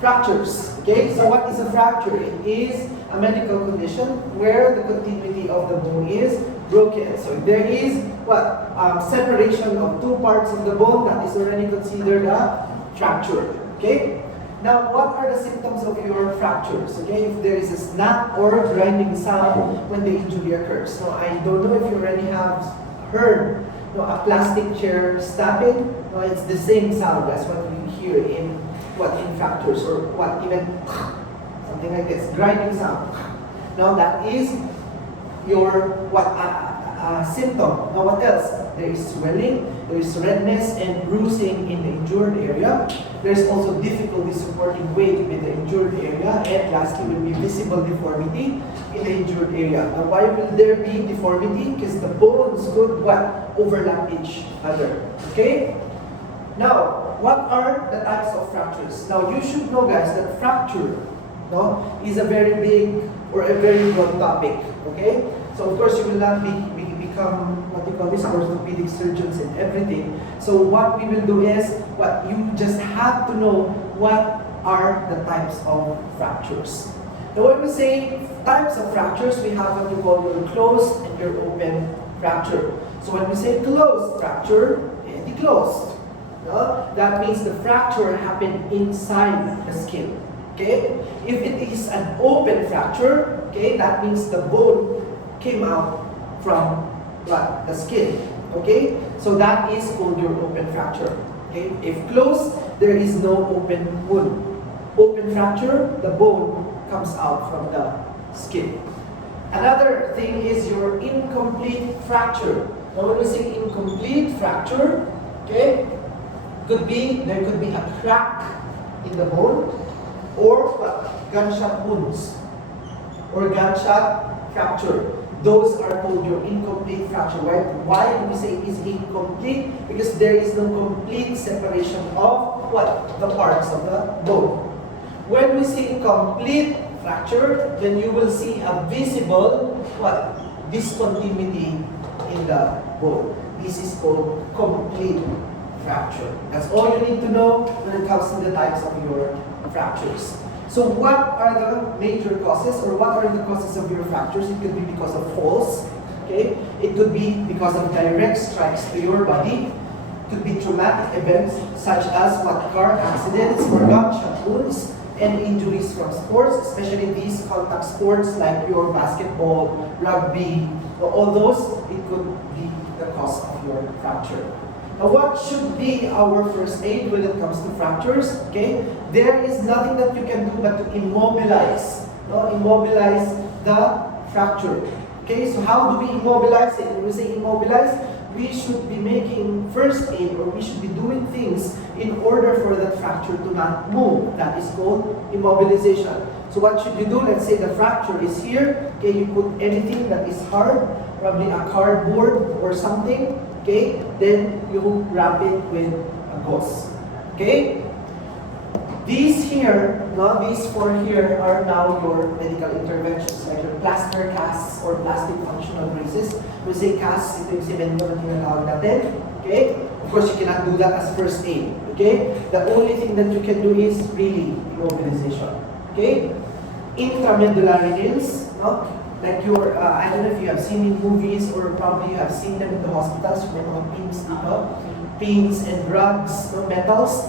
fractures. Okay, so what is a fracture? It is a medical condition where the continuity of the bone is broken. So if there is what separation of two parts of the bone, that is already considered a fracture. Okay. Now, what are the symptoms of your fractures? Okay, if there is a snap or grinding sound when the injury occurs. Now, I don't know if you already have heard a plastic chair snapping. No, it's the same sound as what you hear in fractures, or what even something like this, grinding sound. Now that is your symptom. Now what else? There is swelling, there is redness and bruising in the injured area. There's also difficulty supporting weight with the injured area, and lastly will be visible deformity in the injured area. Now why will there be deformity? Because the bones could overlap each other. Okay? Now, what are the types of fractures? Now, you should know, guys, that fracture is a very big or a very broad topic. Okay? So, of course, you will not become orthopedic surgeons and everything. So, what we will do is, you just have to know what are the types of fractures. Now, when we say types of fractures, we have what you call your closed and your open fracture. So, when we say closed fracture, it's closed. That means the fracture happened inside the skin. Okay? If it is an open fracture, okay, that means the bone came out from the skin. Okay? So that is called your open fracture. Okay? If closed, there is no open wound. Open fracture, the bone comes out from the skin. Another thing is your incomplete fracture. Now when we say incomplete fracture, okay, there could be a crack in the bone, or gunshot wounds, or gunshot fracture. Those are called your incomplete fracture. Why do we say it is incomplete? Because there is no complete separation of the parts of the bone. When we say incomplete fracture, then you will see a visible discontinuity in the bone. This is called complete fracture. That's all you need to know when it comes to the types of your fractures. So what are the major causes, or what are the causes of your fractures? It could be because of falls, okay? It could be because of direct strikes to your body. It could be traumatic events such as car accidents or gunshot wounds, and injuries from sports, especially these contact sports like your basketball, rugby, all those, it could be the cause of your fracture. Now, what should be our first aid when it comes to fractures? Okay, there is nothing that you can do but to immobilize. Immobilize the fracture. Okay, so how do we immobilize it? When we say immobilize, we should be making first aid, or we should be doing things in order for that fracture to not move. That is called immobilization. So what should you do? Let's say the fracture is here. Okay, you put anything that is hard, probably a cardboard or something. Okay, then you wrap it with a gauze. Okay, these four here are now your medical interventions, like your plaster casts or plastic functional braces. We say casts, ito yung semento na tinatawag natin. Okay, of course you cannot do that as first aid. Okay, the only thing that you can do is really immobilization. Okay, intramedullary nails. Like your, I don't know if you have seen in movies, or probably you have seen them in the hospitals, may mga pins and rods, metals.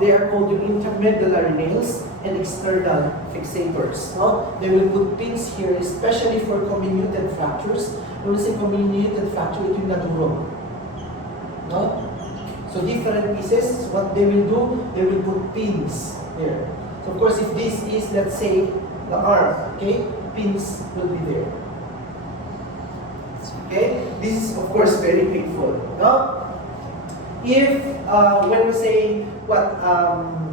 They are called your intramedullary nails and external fixators. They will put pins here, especially for comminuted fractures. When we say comminuted fracture, ito yung nadurog. So different pieces, what they will do, they will put pins here. So of course, if this is, let's say, the arm, okay, pins will be there. Okay, this is of course very painful. If when we say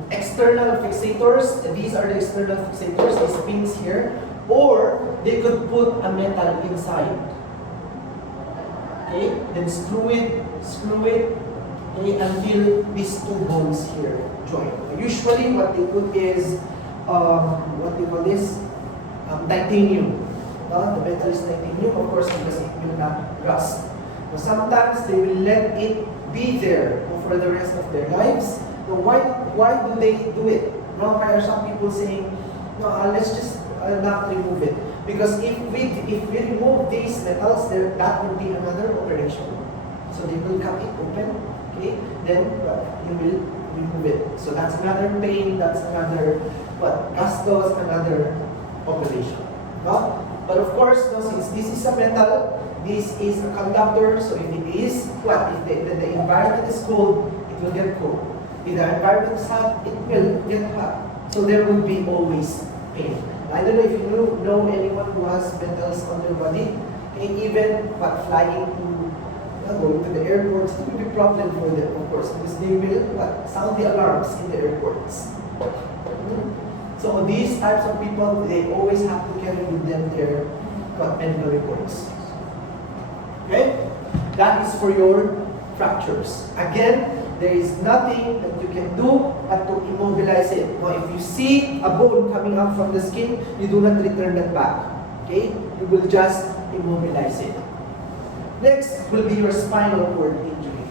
external fixators, these are the external fixators, these pins here, or they could put a metal inside. Okay, then screw it, okay, until these two bones here join. Usually, what they put is what do you call this? Titanium. The metal is titanium, of course, because it will not rust. But sometimes they will let it be there for the rest of their lives. So why do they do it? No, why are some people saying, no, let's just not remove it? Because if we remove these metals, that will be another operation. So they will cut it open, okay? Then you will remove it. So that's another pain, that's another gastos, another operation. No? But of course, no, since this is a metal, this is a conductor, so if it is if the environment is cold, it will get cold. If the environment is hot, it will get hot. So there will be always pain. I don't know if you know anyone who has metals on their body, and even flying to going to the airports, it will be a problem for them, of course, because they will sound the alarms in the airports. So these types of people, they always have to carry with them their medical reports. Okay? That is for your fractures. Again, there is nothing that you can do but to immobilize it. Now, if you see a bone coming out from the skin, you do not return that back. Okay? You will just immobilize it. Next will be your spinal cord injury.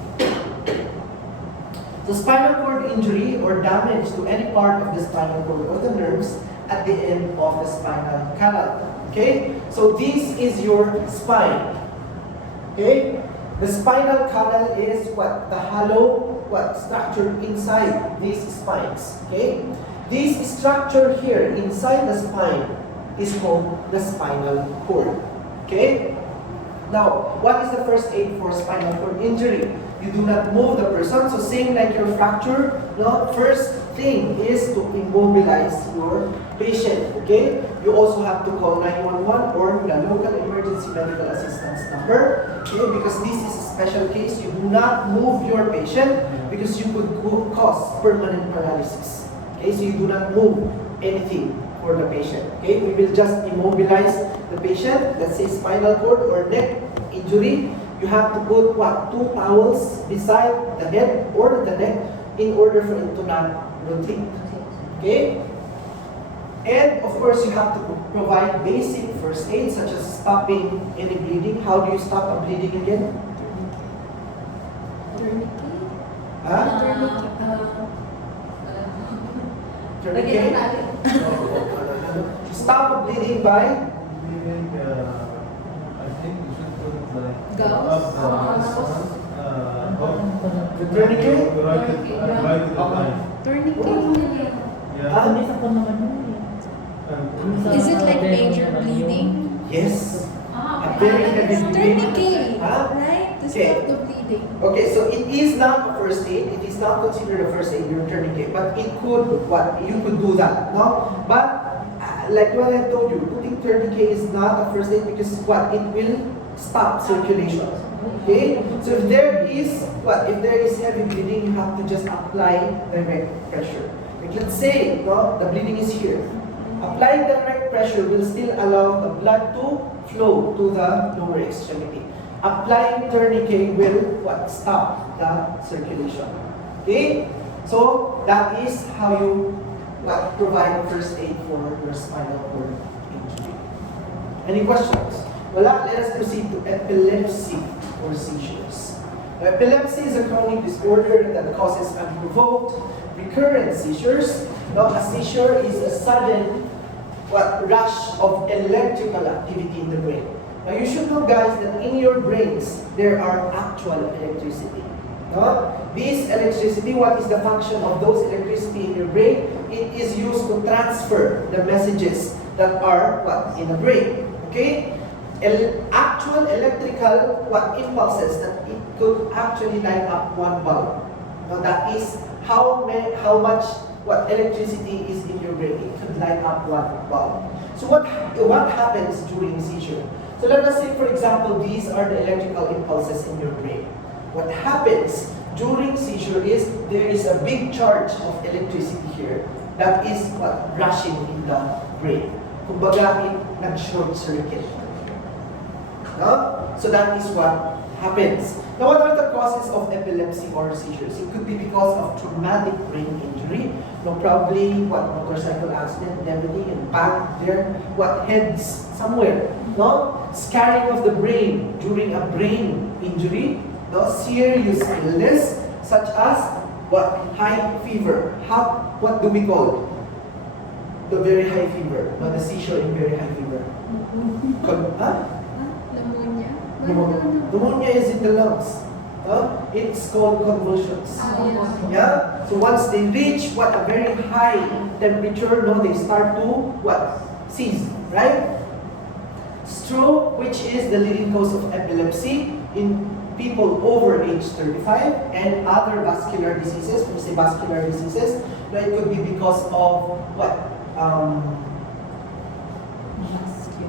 So spinal cord injury or damage to any part of the spinal cord or the nerves at the end of the spinal canal. Okay? So this is your spine. Okay? The spinal canal is the hollow structure inside these spines. Okay? This structure here inside the spine is called the spinal cord. Okay? Now, what is the first aid for spinal cord injury? You do not move the person. So same like your fracture, no? First thing is to immobilize your patient. Okay? You also have to call 911 or the local emergency medical assistance number. Okay? Because this is a special case. You do not move your patient because you could cause permanent paralysis. Okay? So you do not move anything for the patient. Okay? We will just immobilize the patient. Let's say spinal cord or neck injury. You have to put 2 towels beside the head or the neck in order for it to not rotate. Okay? And of course, you have to provide basic first aid such as stopping any bleeding. How do you stop a bleeding again? Tourniquet? Stop a bleeding by? The tourniquet? Tourniquet. Is it like major bleeding? Yes. A very heavy bleeding. Tourniquet, right? To stop the bleeding. Okay, so it is not a first aid. It is not considered a first aid, your tourniquet. But it could, you could do that, no? But like what I told you, putting tourniquet is not a first aid because it will stop circulation. Okay? So if there is heavy bleeding, you have to just apply direct pressure. Like let's say, the bleeding is here. Applying direct pressure will still allow the blood to flow to the lower extremity. Applying tourniquet will stop the circulation. Okay? So that is how you provide first aid for your spinal cord injury. Any questions? Let us proceed to epilepsy or seizures. Epilepsy is a chronic disorder that causes unprovoked, recurrent seizures. Now, a seizure is a sudden rush of electrical activity in the brain. Now, you should know, guys, that in your brains, there are actual electricity. This electricity, what is the function of those electricity in your brain? It is used to transfer the messages that are in the brain. Okay? Actual electrical impulses that it could actually light up one bulb. Now that is how much electricity is in your brain. It could light up one bulb. So what happens during seizure? So let us say, for example, these are the electrical impulses in your brain. What happens during seizure is there is a big charge of electricity here that is rushing in the brain. Kumbaga, it nag-short circuit. No? So that is what happens. Now, what are the causes of epilepsy or seizures? It could be because of traumatic brain injury. No, probably motorcycle accident and everything, and bang their heads somewhere. No, scarring of the brain during a brain injury. No, serious illness such as high fever. What do we call? the very high fever, no, the seizure in very high fever? Pneumonia? Pneumonia is in the lungs. It's called convulsions. Yeah? So once they reach what a very high temperature, no, they start to what? Seize, right? Stroke, which is the leading cause of epilepsy in people over age 35, and other vascular diseases. When you say vascular diseases, no, it could be because of what?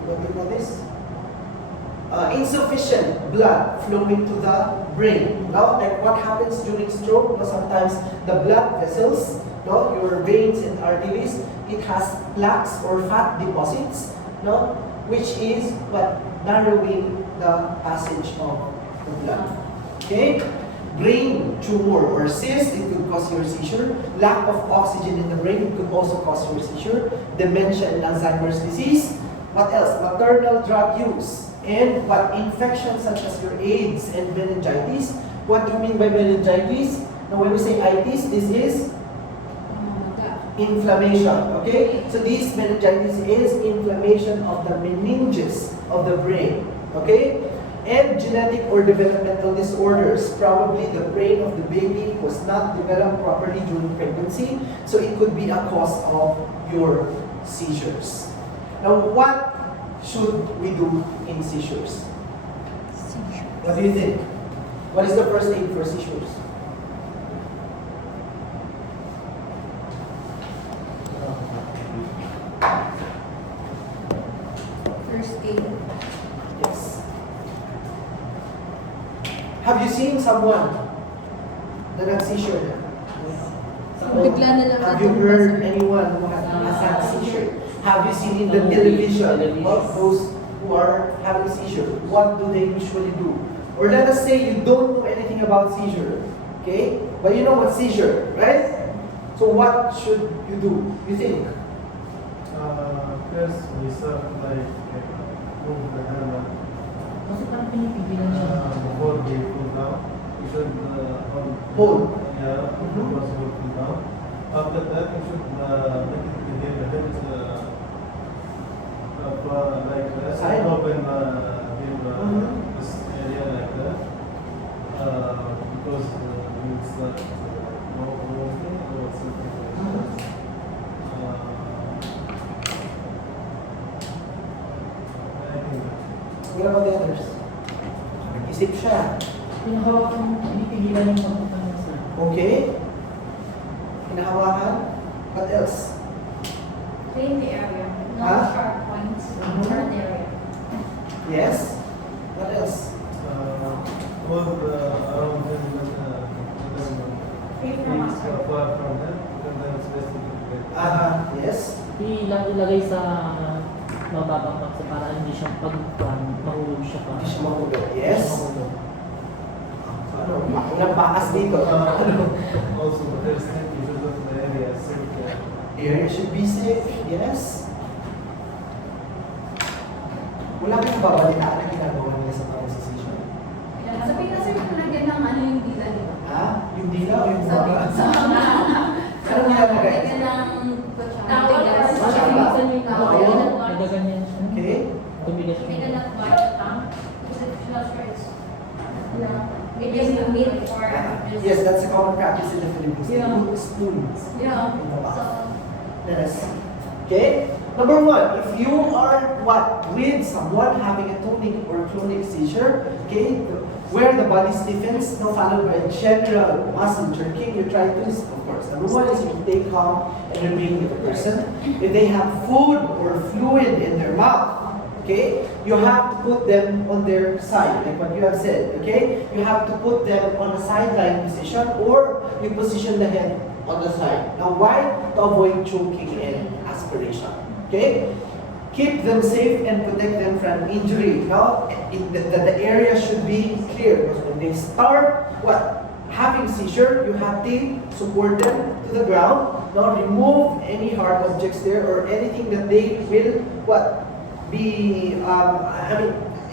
What do you call this? Insufficient blood flowing to the brain. Now, like what happens during stroke? No, sometimes the blood vessels, no, your veins and arteries, it has plaques or fat deposits, no, which is what narrowing the passage of the blood. Okay? Brain tumor or cyst, it could cause your seizure. Lack of oxygen in the brain, it could also cause your seizure. Dementia and Alzheimer's disease. What else? Maternal drug use. And what infections such as your AIDS and meningitis. What do you mean by meningitis? Now when we say itis, this is inflammation. Okay? So this meningitis is inflammation of the meninges of the brain. Okay? And genetic or developmental disorders. Probably the brain of the baby was not developed properly during pregnancy. So it could be a cause of your seizures. Now what should we do in seizures? What do you think? What is the first aid for seizures? First aid. Yes. Have you seen someone na nag-seizure na? Bigla na lang Have you heard anyone who has had seizure? Have you seen in the television those who are having seizure? What do they usually do? Or let us say you don't know anything about seizure, okay? But you know what seizure, right? So what should you do? You think? First, we start like move the hand Kasi parang pinipigilan siya. before we pull down. We should Hold. Yeah, because we pull down. After that, we should make it begin the head like this. Side. Open Mhm. this area like that. Because it's like no moving or something like that. I think What about the others? Nag-isip siya. Pinahawakan mo, pinipigilan yung pagpunta niya sa... Okay? Hinahawakan? What else? Clean the area, no Huh? sharp points, Mhm. turn the area. Yes? What else? hold around him Free from he's muscle. far from him, and then it's best to get Yes? Ilagay sa mababang paksa para hindi siya mahulog siya pa. Hindi siya mahulog. Yes? Mahulog. So ano? Unang bakas dito. Also, the first thing you should look at the area safe. Area should be safe. Yes? Wala kang babalitaan na ginagawa nila sa mga seizure. Sabi kasi nalagyan ng ano yung dila, di ba? Ha? Yung dila o yung Sa baga? sa mga Ano nilalagay? Lagyan ng Tawag or tigas. Tawag. Tawag. Nagaganyan siya. Okay? Tumigas Lagyan siya. ng bar, because it feels right. Maybe you meat or just... Yes, that's a common practice in the Philippines. They Yeah. put spoons Yeah. in the back. So, Yes. Okay? Number one, if you are with someone having a tonic or clonic seizure, okay, where the body stiffens, no, followed by general muscle jerking, you try this, of course. Number one is you stay calm and remain with the person. If they have food or fluid in their mouth, okay, you have to put them on their side, like what you have said, okay? You have to put them on a sideline position or you position the head on the side. Now, why? To avoid choking and aspiration. Okay? Keep them safe and protect them from injury. Now, the area should be clear because when they start having seizure, you have to support them to the ground. Now, remove any hard objects there or anything that they will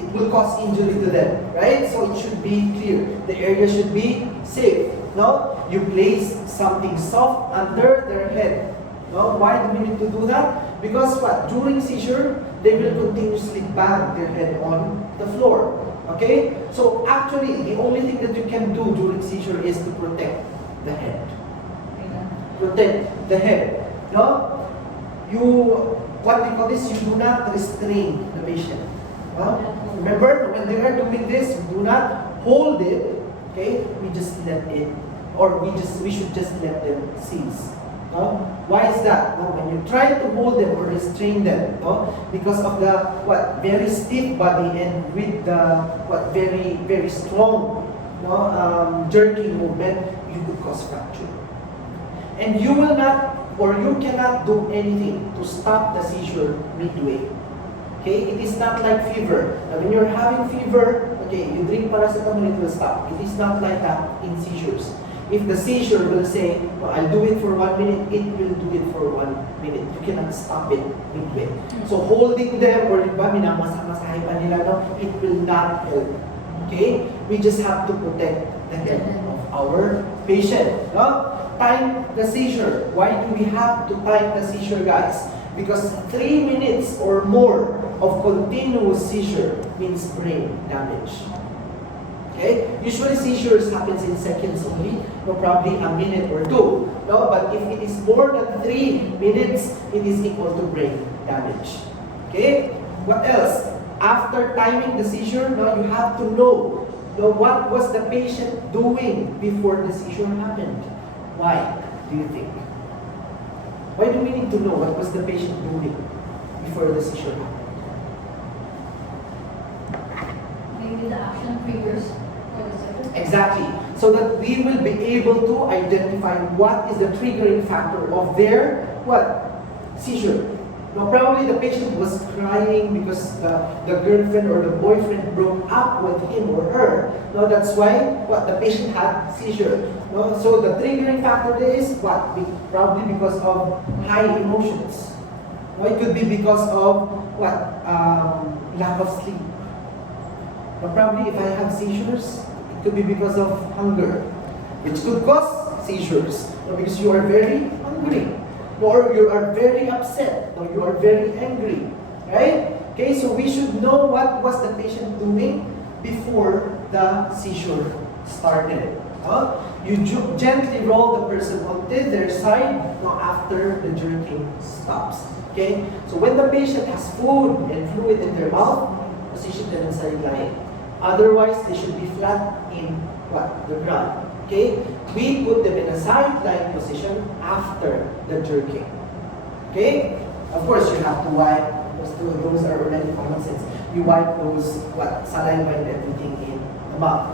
it will cause injury to them, right? So it should be clear. The area should be safe. Now, you place something soft under their head. No? Why do we need to do that? Because what? During seizure, they will continuously bang their head on the floor. Okay? So actually, the only thing that you can do during seizure is to protect the head. Protect the head. No? What we call this, you do not restrain the patient. Remember, when they are doing this, we do not hold it. Okay? We just let it, or we should just let them cease. No? Why is that? No? When you try to hold them or restrain them, no? Because of the very stiff body and with the very very strong jerking movement, you could cause fracture. And you will not, or you cannot do anything to stop the seizure midway. Okay, it is not like fever. Now, when you're having fever, okay, you drink paracetamol, it will stop. It is not like that in seizures. If the seizure will say, well, I'll do it for 1 minute, it will do it for 1 minute. You cannot stop it midway. So holding them, or minamasa-masahe pa nila, no, it will not help. Okay? We just have to protect the head of our patient. No? Time the seizure. Why do we have to time the seizure, guys? Because 3 minutes or more of continuous seizure means brain damage. Okay? Usually seizures happens in seconds only, no, probably a minute or two. No, but if it is more than 3 minutes, it is equal to brain damage. Okay? What else? After timing the seizure, now you have to know what was the patient doing before the seizure happened. Why do you think? Why do we need to know what was the patient doing before the seizure happened? Maybe the action triggers for the seizure. Exactly. So that we will be able to identify what is the triggering factor of their seizure. Now probably the patient was crying because the girlfriend or the boyfriend broke up with him or her. No, that's why the patient had seizure. No? So the triggering factor there is probably because of high emotions. No, it could be because of lack of sleep. Now probably if I have seizures, it could be because of hunger, which could cause seizures. No, because you are very hungry. Or you are very upset, or you are very angry, right? Okay, so we should know what was the patient doing before the seizure started. You gently roll the person onto their side after the jerking stops. Okay, so when the patient has food and fluid in their mouth, position them in sideline. Otherwise, they should be flat in the ground. Okay, we put them in a sideline position after the jerking. Okay, of course you have to wipe. Those are already common sense. You wipe those saliva and everything in the mouth.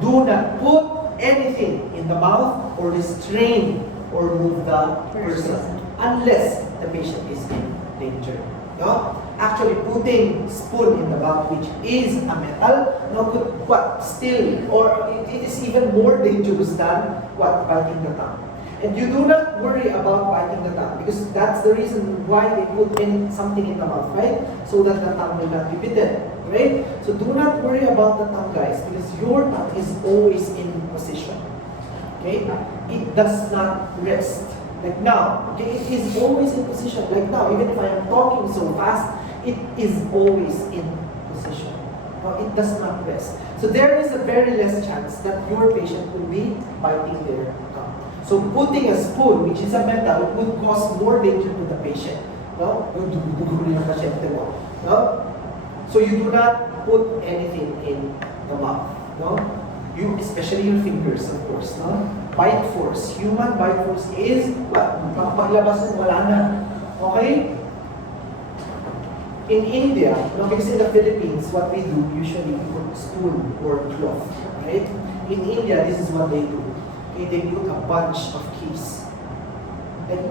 Do not put anything in the mouth or restrain or move the person unless the patient is in danger. No? Actually, putting spoon in the mouth, which is a metal, could still, or it is even more dangerous than biting the tongue. And you do not worry about biting the tongue because that's the reason why they put something in the mouth, right? So that the tongue will not be bitten, right? So do not worry about the tongue, guys, because your tongue is always in position. Okay? It does not rest. Like now, okay, it is always in position. Like now, even if I am talking so fast, it is always in position. No, it does not rest. So there is a very less chance that your patient will be biting their tongue. So putting a spoon, which is a metal, would cause more danger to the patient. No? No? So you do not put anything in the mouth. No? You, especially your fingers, of course. No? Bite force. Human bite force is paglabas wala na. Okay? In India, because in the Philippines, what we do, usually we put spoon or cloth. Right? In India, this is what they do. Okay, they put a bunch of keys. Like,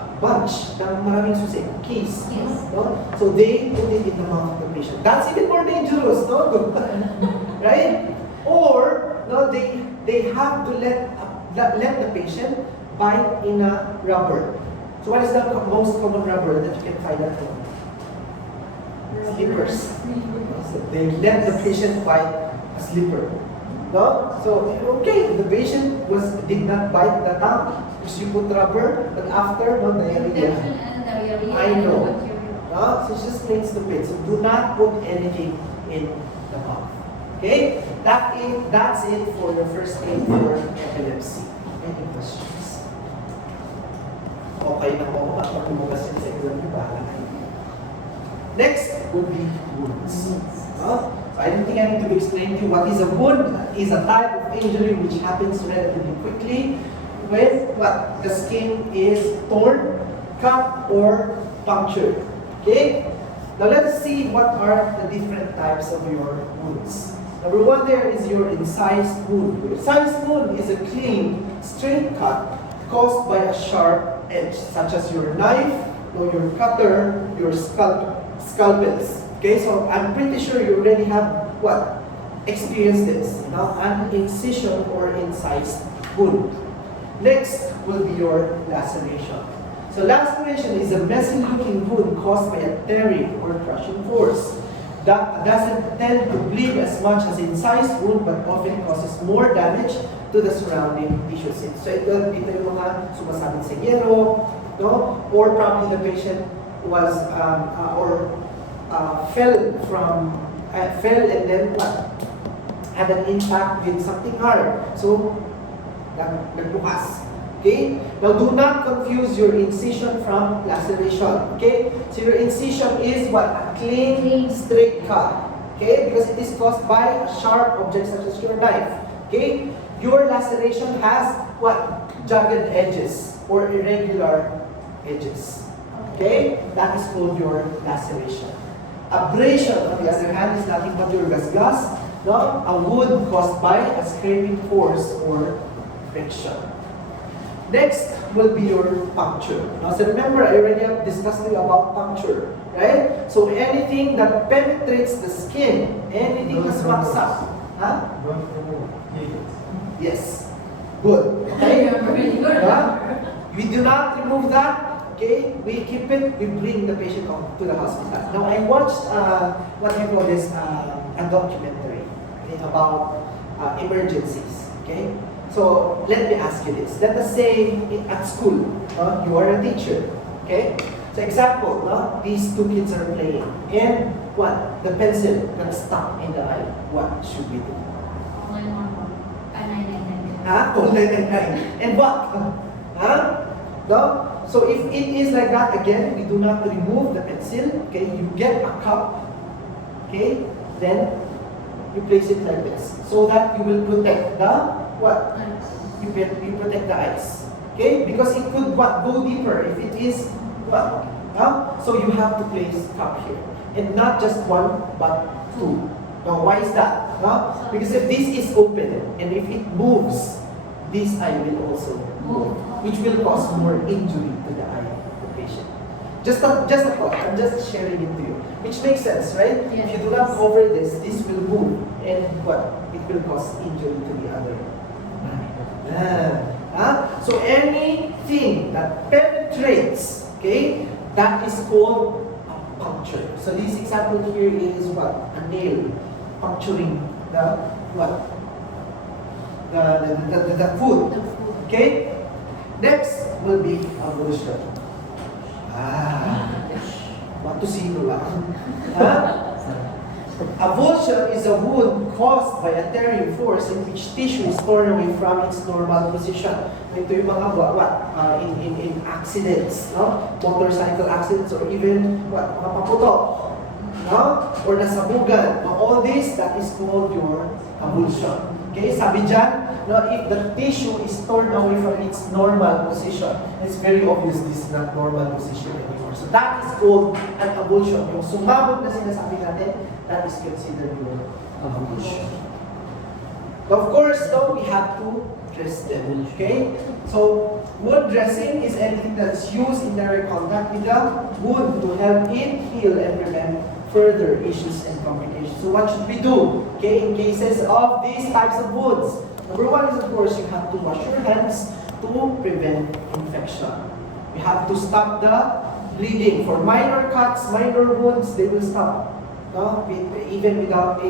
a bunch ng maraming susi. Keys. Yes. No? So they put it in the mouth of the patient. That's even more dangerous, no? Right? Or they have to let the patient bite in a rubber. So what is the most common rubber that you can find at home? Slippers. So they let the patient bite a slipper. No? So okay, the patient did not bite the tongue. because you put rubber, but after, no, diarrhea. Infection and diarrhea. I know. and bacteria. No? So it's just plain stupid. So do not put anything in the mouth. Okay? That's it for the first aid for epilepsy. Any questions? Okay na po. Pag bumukas yun sa exam, di ba? Next would be wounds. No? So I don't think I need to explain to you what is a wound. It is a type of injury which happens relatively quickly when what? The skin is torn, cut, or punctured. Okay? Now let us see what are the different types of your wounds. Number one there is your incised wound. Your incised wound is a clean, straight cut caused by a sharp edge, such as your knife, or your cutter, your scalpels. Okay, so I'm pretty sure you already have what? Experienced this, you know, an incision or incised wound. Next will be your laceration. So laceration is a messy-looking wound caused by a tearing or crushing force. That doesn't tend to bleed as much as incised wound, but often causes more damage to the surrounding tissues. So ito yung mga sumasabit sa yero, no? Or probably the patient was fell and then what? Had an impact with something hard. So nagbukas. Okay? Now do not confuse your incision from laceration. Okay? So your incision is what? A clean, straight cut. Okay? Because it is caused by a sharp object such as your knife. Okay? Your laceration has what? Jagged edges or irregular edges. Okay? That is called your laceration. Abrasion, on the other hand, is nothing but your gasgas, no? A wound caused by a scraping force or friction. Next will be your puncture. Now, so remember, I already have discussed with you about puncture, right? So anything that penetrates the skin, anything that smacks up, huh? Don't remove cages. Yes. Good. Okay? Huh? We do not remove that. Okay, we keep it, we bring the patient on to the hospital. Now, I watched what I call this, a documentary, okay, about emergencies, okay? So, let me ask you this. Let us say at school, you are a teacher, okay? So, example, these two kids are playing, and what? The pencil got stuck in the eye. What should we do? Huh? Call 999. And what? Huh? No? So if it is like that, again, we do not remove the pencil. Okay, you get a cup. Okay, then you place it like this, so that you will protect the what? You protect the eyes. Okay, because it could what? Go deeper if it is what? So you have to place cup here, and not just one, but two. Now, why is that? Because if this is open and if it moves, this eye will also move, which will cause more injury to the eye of the patient. Just a thought, I'm just sharing it to you. Which makes sense, right? Yes. If you do not cover this will move, and what? It will cause injury to the other eye. So anything that penetrates, okay, that is called a puncture. So this example here is what? A nail puncturing the what? The food. Okay? Next will be avulsion. Want to see no lang? Avulsion is a wound caused by a tearing force in which tissue is torn away from its normal position. Ito yung mga in accidents, no? Motorcycle accidents, or even what? Mga paputok, no? Or nasabugan. All this, that is called your avulsion. Okay, sabi dyan, no, if the tissue is torn away from its normal position, it's very obvious this is not normal position anymore. So that is called an avulsion. Yung sumabog na sinasabi natin, that is considered your avulsion. Of course, though, we have to dress them. Okay? So, wound dressing is anything that's used in direct contact with the wound to help it heal and prevent further issues and complications. So what should we do? Okay, in cases of these types of wounds? Number one is, of course, you have to wash your hands to prevent infection. You have to stop the bleeding. For minor cuts, minor wounds, they will stop, no? Even without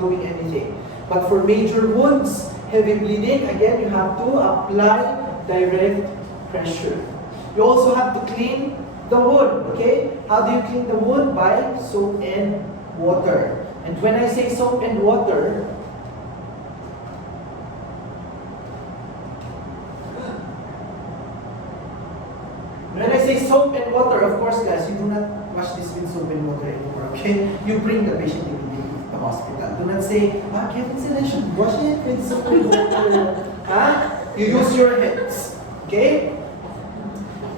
doing anything. But for major wounds, heavy bleeding, again, you have to apply direct pressure. You also have to clean the wound, okay? How do you clean the wound? By soap and water. And when I say soap and water, when I say soap and water, of course, guys, you do not wash this with soap and water anymore, okay? You bring the patient immediately to the hospital. Do not say, Kevin said I should wash it with soap and water. You use your hands, okay?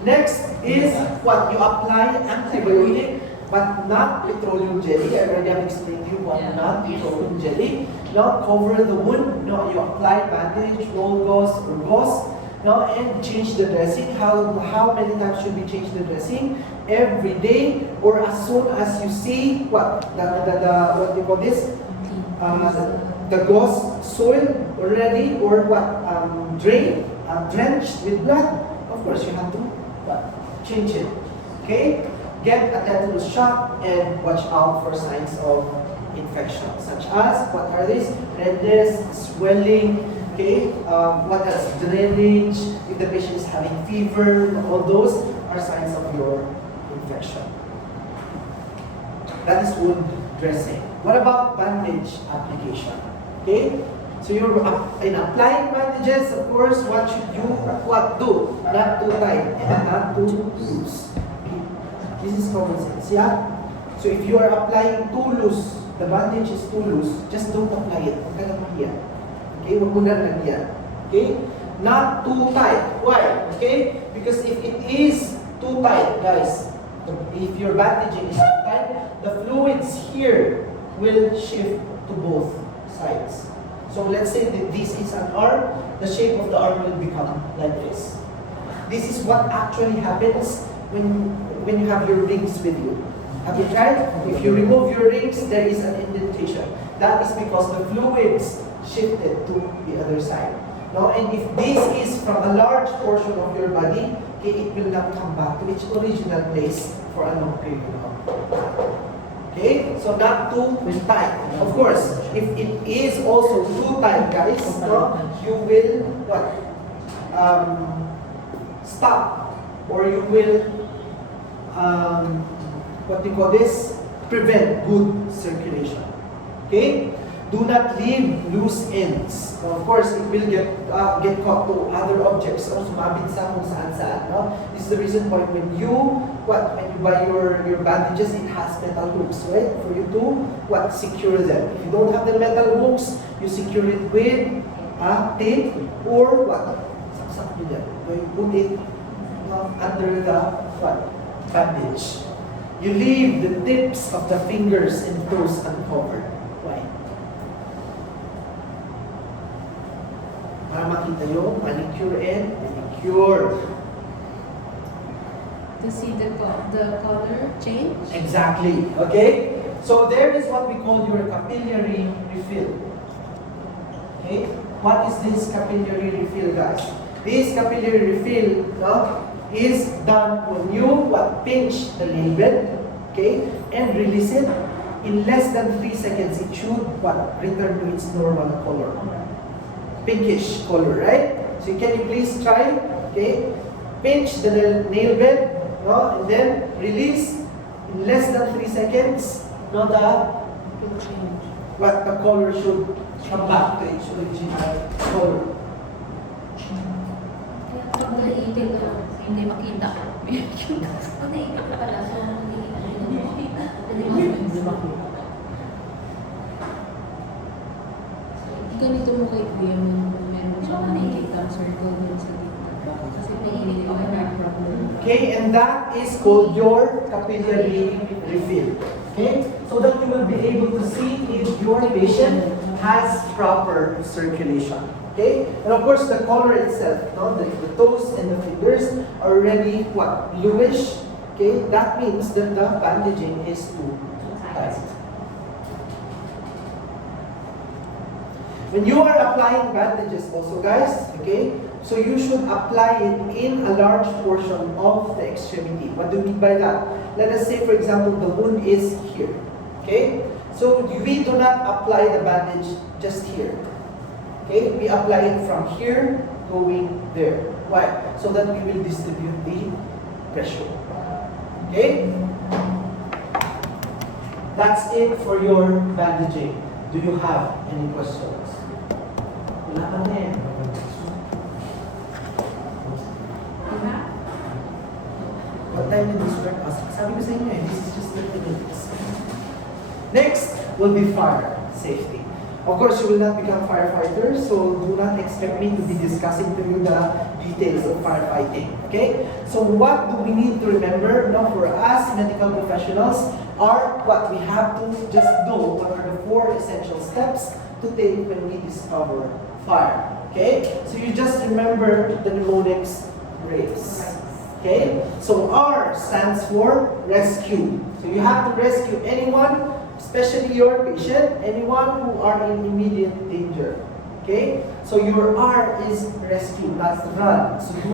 Next is what? You apply antibiotic, but not petroleum jelly. I already have explained to you what not petroleum jelly. Now cover the wound. No, you apply bandage, roll gauze or gauze. No, and change the dressing. How many times should we change the dressing? Every day, or as soon as you see what what do you call this? The gauze soil already, or what? Drenched with blood. Of course, you have to change it. Okay? Get a tetanus shot and watch out for signs of infection, such as what are these? Redness, swelling. Okay, what else? Drainage, if the patient is having fever, all those are signs of your infection. That is wound dressing. What about bandage application? Okay, so you're in applying bandages, of course, what should you do? Not too tight and not too loose. This is common sense, yeah? So if you are applying too loose, the bandage is too loose, just don't apply it. Huwag ka lang mahiya. Okay, huwag mo lang lagyan. Okay? Not too tight. Why? Okay? Because if it is too tight, guys, if your bandaging is too tight, the fluids here will shift to both sides. So let's say that this is an arm, the shape of the arm will become like this. This is what actually happens when you have your rings with you. Have you tried? If you remove your rings, there is an indentation. That is because the fluids shifted to the other side. Now, and if this is from a large portion of your body, okay, it will not come back to its original place for a long period of time. Okay, so not too tight. Of course, if it is also too tight, guys, no, you will what? Stop, or you will what do you call this? Prevent good circulation. Okay. Do not leave loose ends. Now, of course, it will get caught to other objects or sumabit sa kung saan-saan. No? This is the reason why when you buy your bandages, it has metal hooks, right? For you to secure them. If you don't have the metal hooks, you secure it with tape or saksak nyo dyan. You put it under the bandage. You leave the tips of the fingers and toes uncovered. Why? Para makita yung manicure and pedicure. To see the color change? Exactly. Okay? So there is what we call your capillary refill. Okay? What is this capillary refill, guys? This capillary refill is done when you pinch the nail bed, okay, and release it. In less than 3 seconds, it should return to its normal color. Pinkish color, right? So can you please try? Okay, pinch the nail bed, and then release in less than 3 seconds. The color should come back to its original color. Pag naiipit ka, Hindi makita. pag naiipit ka pala, so Hindi makita. Ganito mo kay Kuya, meron siya nakikita circle dun sa dito. Kasi pinili ko na problem. Okay, and that is called your capillary refill. Okay, so that you will be able to see if your patient has proper circulation. Okay, and of course the color itself, the toes and the fingers are already bluish. Okay, that means that the bandaging is too tight. When you are applying bandages also, guys, okay, so you should apply it in a large portion of the extremity. What do we mean by that? Let us say, for example, the wound is here. Okay, so we do not apply the bandage just here. Okay, we apply it from here going there. Why? So that we will distribute the pressure. Okay? That's it for your bandaging. Do you have any questions? Wala pa na yan. What time did this work? Sabi ko sa inyo eh, this is just 30 minutes. Next will be fire safety. Of course, you will not become firefighters, so do not expect me to be discussing to you the details of firefighting. Okay? So what do we need to remember now for us medical professionals are what we have to just know. What are the 4 essential steps to take when we discover fire? Okay? So you just remember the mnemonics RACE. Okay? So R stands for rescue. So you have to rescue anyone, especially your patient, anyone who are in immediate danger. Okay? So your R is rescue, that's run. So